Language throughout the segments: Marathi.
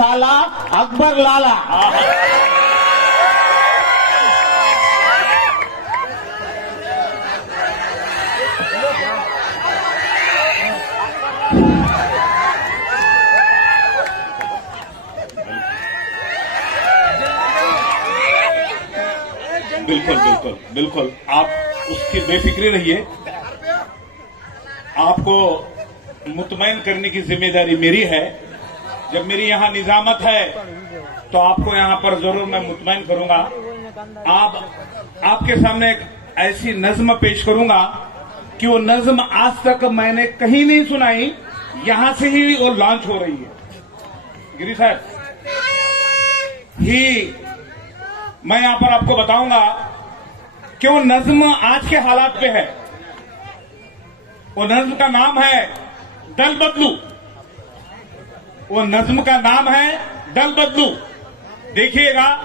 साला अकबर लाला। बिल्कुल बिल्कुल बिल्कुल, आप उसकी बेफिक्री रहिए। आपको मुतमईन करने की जिम्मेदारी मेरी है। जब मेरी यहाँ निजामत है तो आपको यहाँ पर जरूर मैं मुतमईन करूंगा। आपके सामने एक ऐसी नज्म पेश करूंगा कि वो नज्म आज तक मैंने कहीं नहीं सुनाई, यहां से ही वो लॉन्च हो रही है। गिरी साहब ही मैं यहां पर आपको बताऊंगा कि वो नज्म आज के हालात पे है। वो नज्म का नाम है दल बदलू। वो नज्म का नाम है दल बदलू। देखिएगा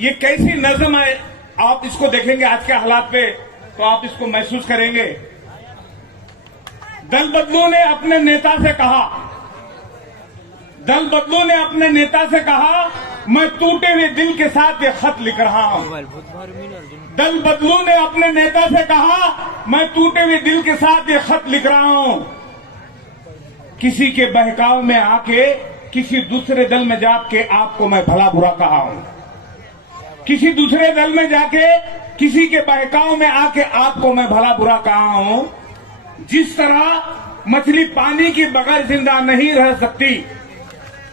ये कैसी नज्म है, आप इसको देखेंगे आज के हालात पे तो आप इसको महसूस करेंगे। दल बदलू ने अपने नेता से कहा, दल बदलू ने अपने नेता से कहा, मैं टूटे हुए दिल के साथ ये खत लिख रहा हूं। दल बदलू ने अपने नेता से कहा, मैं टूटे हुए दिल के साथ ये खत लिख रहा हूं। किसी के बहकाव में आके किसी दूसरे दल में जाके आपको मैं भला बुरा कहा हूं। किसी दूसरे दल में जाके किसी के बहकाव में आके आपको मैं भला बुरा कहा हूं। जिस तरह मछली पानी के बगैर जिंदा नहीं रह सकती,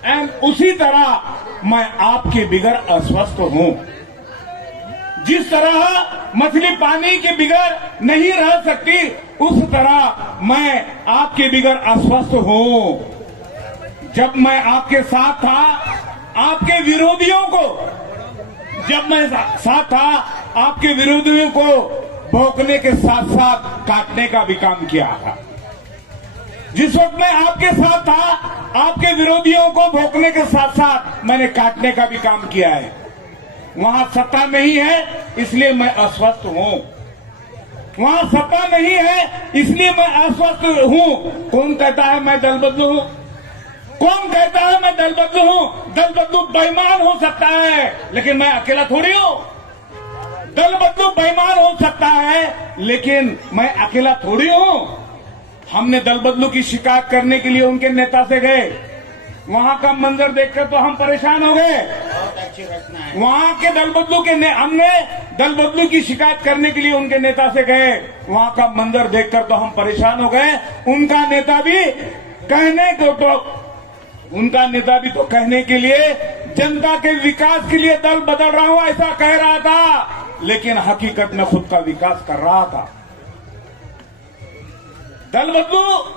एंड उसी तरह मैं आपके बिगर अस्वस्थ हूं। जिस तरह मछली पानी के बिगर नहीं रह सकती, उस तरह मैं आपके बिगर अस्वस्थ हूं। जब मैं आपके साथ था, आपके विरोधियों को, जब मैं साथ था, आपके विरोधियों को भोंकने के साथ साथ काटने का भी काम किया था। जिस वक्त मैं आपके साथ था, आपके विरोधियों को भोंकने के साथ साथ मैंने काटने का भी काम किया है। वहां सत्ता नहीं है इसलिए मैं अस्वस्थ हूं। वहां सत्ता नहीं है इसलिए मैं अस्वस्थ हूं। कौन कहता है मैं दल बदलू हूं? कौन कहता है मैं दल बदलू हूं? दल बदलू बेईमान हो सकता है लेकिन मैं अकेला थोड़ी हूं। दल बदलू बेईमान हो सकता है लेकिन मैं अकेला थोड़ी हूं। हमने दल बदलू की शिकायत करने के लिए उनके नेता से गए। वहां का मंजर देखकर तो हम परेशान हो गए। वहां के दल बदलू के हमने दल बदलू की शिकायत करने के लिए उनके नेता से गए। वहां का मंजर देखकर तो हम परेशान हो गए। उनका नेता भी कहने के लिए जनता के विकास के लिए दल बदल रहा हूं ऐसा कह रहा था, लेकिन हकीकत में खुद का विकास कर रहा था। दल बदलू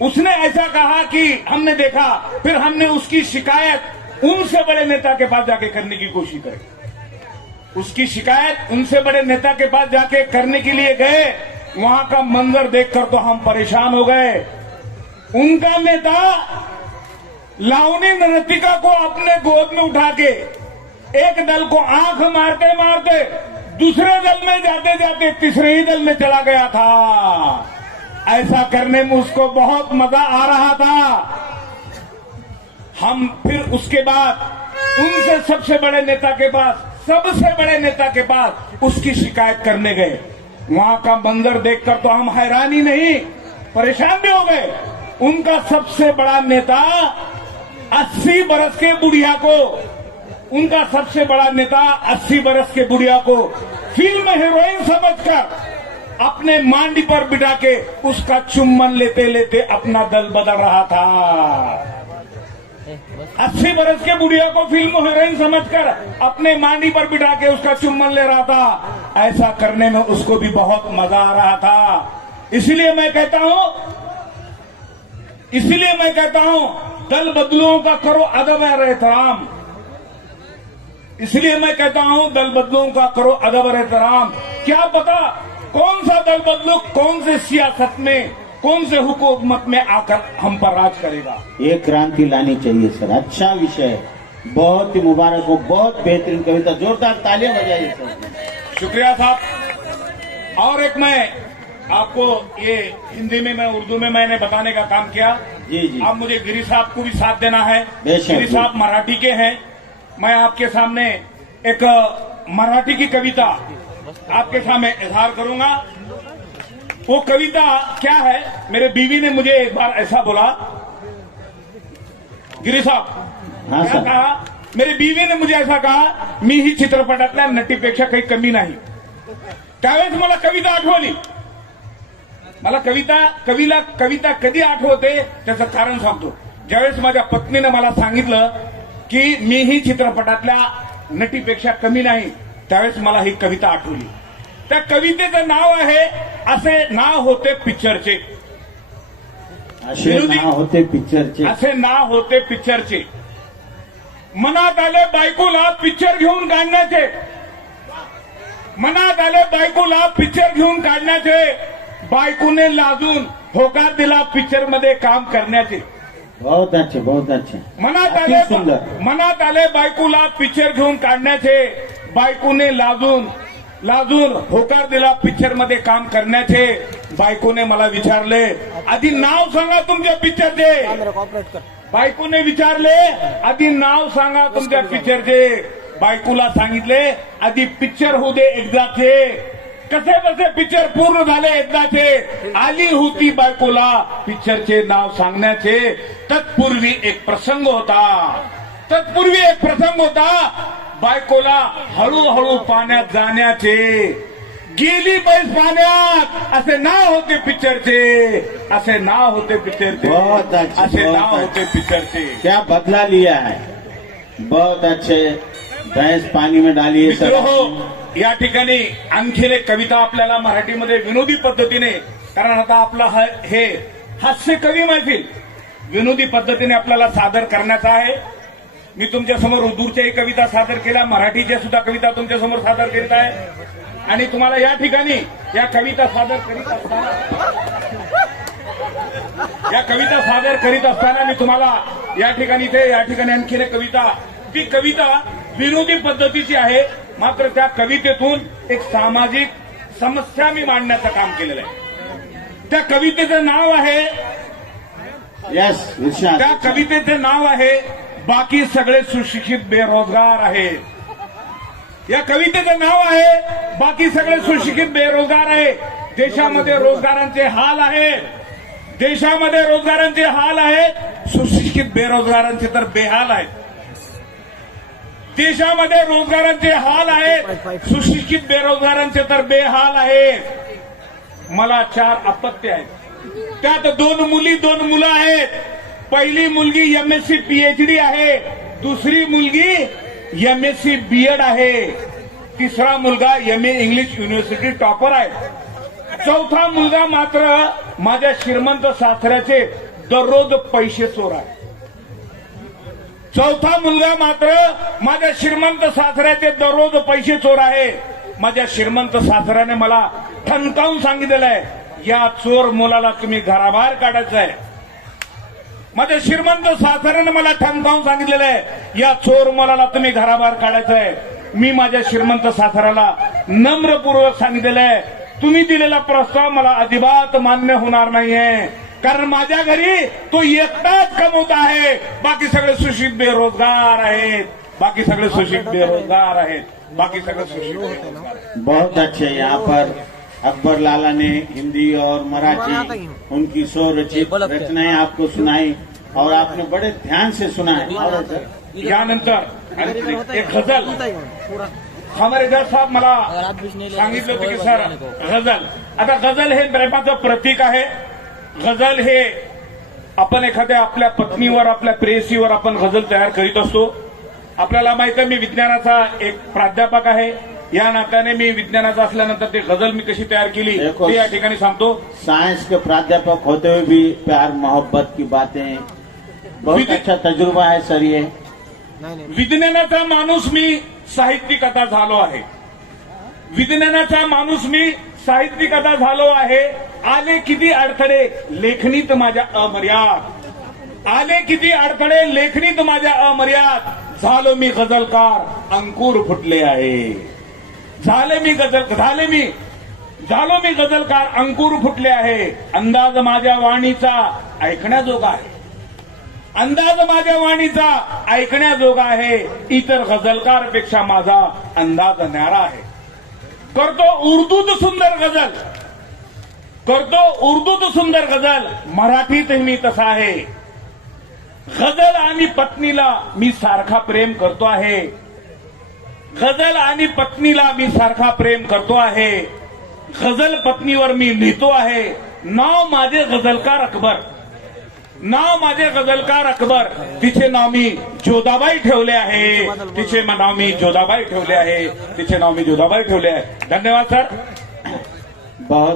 उसने ऐसा कहा कि हमने देखा, फिर हमने उसकी शिकायत उनसे बड़े नेता के पास जाके करने की कोशिश करी। उसकी शिकायत उनसे बड़े नेता के पास जाके करने के लिए गए। वहां का मंजर देखकर तो हम परेशान हो गए। उनका नेता लावनी नृतिका को अपने गोद में उठा के एक दल को आंख मारते मारते दूसरे दल में जाते जाते तीसरे ही दल में चला गया था। ऐसा करने में उसको बहुत मजा आ रहा था। हम फिर उसके बाद उनसे सबसे बड़े नेता के पास उसकी शिकायत करने गए। वहां का मंजर देखकर तो हम हैरान ही नहीं परेशान भी हो गए। उनका सबसे बड़ा नेता 80 बरस के बुढ़िया को फिल्म हीरोइन समझकर अपने मांडी पर बिठा के उसका चुम्बन लेते लेते अपना दल बदल रहा था। 80 बरस के बुढ़िया को फिल्म हीरोइन समझकर अपने मांडी पर बिठा के उसका चुम्बन ले रहा था। ऐसा करने में उसको भी बहुत मजा आ रहा था। इसलिए मैं कहता हूं दल बदलुओं का करो अदब और एहतराम। इसलिए मैं कहता हूं दल बदलुओं का करो अदब और एहतराम। क्या पता कौन सा दल बदलू कौन से सियासत में कौन से हुकूमत में आकर हम पर राज करेगा। ये क्रांति लानी चाहिए सर। अच्छा विषय है, बहुत ही मुबारक हो, बहुत बेहतरीन कविता, जोरदार तालियां बजाइए सर। शुक्रिया साहब। और एक मैं आपको ये हिंदी में मैं उर्दू में मैंने बताने का काम किया। जी जी। अब मुझे गिरी साहब को भी साथ देना है। बेशक। गिरी साहब मराठी के हैं। मैं आपके सामने एक मराठी की कविता आपके सामने इजहार करूंगा। वो कविता क्या है, मेरे बीवी ने मुझे एक बार ऐसा बोला, गिरी साहब हाँ क्या सर। कहा, मेरी बीवी ने मुझे ऐसा कहा, मी ही चित्रपटातल्या नटीपेक्षा काही कमी नाही। त्यावेळेस मला कविता आठवली। मला कविता कधी आठवते त्याचं कारण सांगतो। ज्यावेळेस माझ्या पत्नीने मला सांगितलं की मी ही चित्रपटातल्या नटीपेक्षा कमी नाही, त्यावेळेस मला ही कविता आठवली। त्या कवितेचं नाव आहे, असे नाव होते पिक्चरचे। असे विनोदी- नाव होते पिक्चरचे। असे नाव होते पिक्चरचे। मनात आले बायकोला पिक्चर घेऊन काढण्याचे, मनात आले बायकोला पिक्चर घेऊन काढण्याचे, बायकोने लाजून होकार दिला पिक्चर मध्ये काम करण्याचे। बहुत अच्छे बहुत अच्छे। मनात अति आले सुंदर। मनात आले बायकोला पिक्चर घेऊन काढण्याचे, बायकोने लाजून होकार दिला पिक्चर मध्ये काम करण्याचे। बायकोने मला विचारले, आधी नाव सांगा तुमच्या पिक्चरचे। बायकोने विचारले, आधी नाव सांगा तुमच्या पिक्चरचे। बायकोला सांगितले, आधी पिक्चर होऊ दे एकदाचे। कसे बसे पिक्चर पूर्ण झाले एकदाचे। आली होती बायकोला पिक्चरचे नाव सांगण्याचे। तत्पूर्वी एक प्रसंग होता, बायकोला हळूहळू पाण्यात जाण्याचे। गेली बैस पाण्यात, असे नाव होते पिक्चरचे। बहुत अच्छे, असे बहुत नाव अच्छे। होते पिक्चरचे। क्या बदला लिया है, बहुत अच्छे। भैंस पानी में डाली है सर। मित्रों, या ठिकाणी आणखीन एक कविता आपल्याला मराठीमध्ये विनोदी पद्धतीने, कारण आता आपला हे हास्य कवी मैफिल विनोदी पद्धतीने आपल्याला सादर करण्याचा आहे। मी तुमच्यासमोर उर्दूच्याही कविता सादर केल्या, मराठीच्या सुद्धा कविता तुमच्यासमोर सादर करीत आहे। आणि तुम्हाला या ठिकाणी या कविता सादर करीत असताना मी तुम्हाला या ठिकाणी आणखीन एक कविता, ती कविता विनोदी पद्धतीची आहे, मात्र त्या कवितेतून एक सामाजिक समस्या मी मांडण्याचं काम केलेलं आहे। त्या कवितेचं नाव आहे, यस इरशाद। त्या कवितेचे नाव आहे, बाकी सगळे सुशिक्षित बेरोजगार आहेत। या कवितेचं नाव आहे, बाकी सगळे सुशिक्षित बेरोजगार आहेत। देशामध्ये रोजगारांचे हाल आहेत, देशामध्ये रोजगारांचे हाल आहेत, सुशिक्षित बेरोजगारांचे तर बेहाल आहेत। देशामध्ये रोजगारांचे हाल आहेत, सुशिक्षित बेरोजगारांचे तर बेहाल आहेत। मला 4 अपत्य आहेत, त्यात 2 मुली 2 मुलं आहेत। पहिली मुलगी MSc PhD आहे, दुसरी मुलगी MSc BEd आहे, तिसरा मुलगा MA इंग्लिश युनिव्हर्सिटी टॉपर आहे। चौथा मुलगा मात्र माझ्या श्रीमंत सासऱ्याचे दररोज पैसे चोर आहे। चौथा मुलगा मात्र माझ्या श्रीमंत सासऱ्याचे दररोज पैसे चोर आहे। माझ्या श्रीमंत सासऱ्याने मला ठणकावून सांगितलेलं आहे, या चोर मुलाला तुम्ही घराबाहेर काढायचं आहे। माझ्या श्रीमंत सासऱ्याने मला ठणकावून सांगितलेलं आहे, या चोर मुलाला तुम्ही घराबाहेर काढायचं आहे। मी माझ्या श्रीमंत सासऱ्याला नम्रपूर्वक सांगितलेलं आहे, तुम्ही दिलेला प्रस्ताव मला अजिबात मान्य होणार नाहीये, कारण माझ्या घरी तो एकटाच कमवत आहे, बाकी सगळे सुशिक्षित बेरोजगार आहेत। बहुत अच्छे। यहाँ पर अकबर लाला ने हिंदी और मराठी उनकी 100 रचित रचनाएं आपको सुनाई और आपने बड़े ध्यान से सुना है। और सर, यानंतर एक गजल, हमारे जज साहेब मला सांगितलं होतं की सर गजल, आता गजल हे प्रेमाचं प्रतीक आहे। गजल हे आपण एखाद्या आपल्या पत्नीवर, आपल्या प्रेयसीवर आपण गजल तयार करीत असतो। आपल्याला माहिती आहे, मी विज्ञानाचा एक प्राध्यापक आहे, या नात्याने मी विज्ञानाचा असल्यानंतर ते गजल मी कशी तयार केली ते या ठिकाणी सांगतो। साइंस के प्राध्यापक होते हुए भी प्यार मोहब्बत की बातें, बहुत अच्छा तजुर्बा है सर ये। विज्ञानाचा माणूस मी साहित्यिकता झालो आहे, विज्ञानाचा माणूस मी साहित्यिकता झालो आहे। आले किती अडथळे लेखणीत माझ्या अमर्याद, आले किती अडथळे लेखणीत माझ्या अमर्याद, झालो मी गजलकार अंकुर फुटले आहे, झाले मी झालो मी गझलकार, अंकुर फुटले आहे. अंदाज माझ्या वाणीचा ऐकण्याजोगा आहे. अंदाज माझ्या वाणीचा ऐकण्याजोगा आहे. इतर गझलकारपेक्षा माझा अंदाज न्यारा आहे. करतो उर्दूत सुंदर गझल, करतो उर्दूत सुंदर गझल, मराठीत मी तसा आहे. गझल आणि पत्नीला मी सारखा प्रेम करतो आहे. गझल आणि पत्नीला मी सारखा प्रेम करतो आहे. गझल पत्नीवर मी लिहितो आहे. नाव माझे गझलकार अकबर, नाव माझे गझलकार अकबर. तिचे नाव मी जोधाबाई ठेवले आहे. तिचे नाव मी जोधाबाई ठेवले आहे. तिचे नाव मी जोधाबाई ठेवले आहे. धन्यवाद सर. बहुत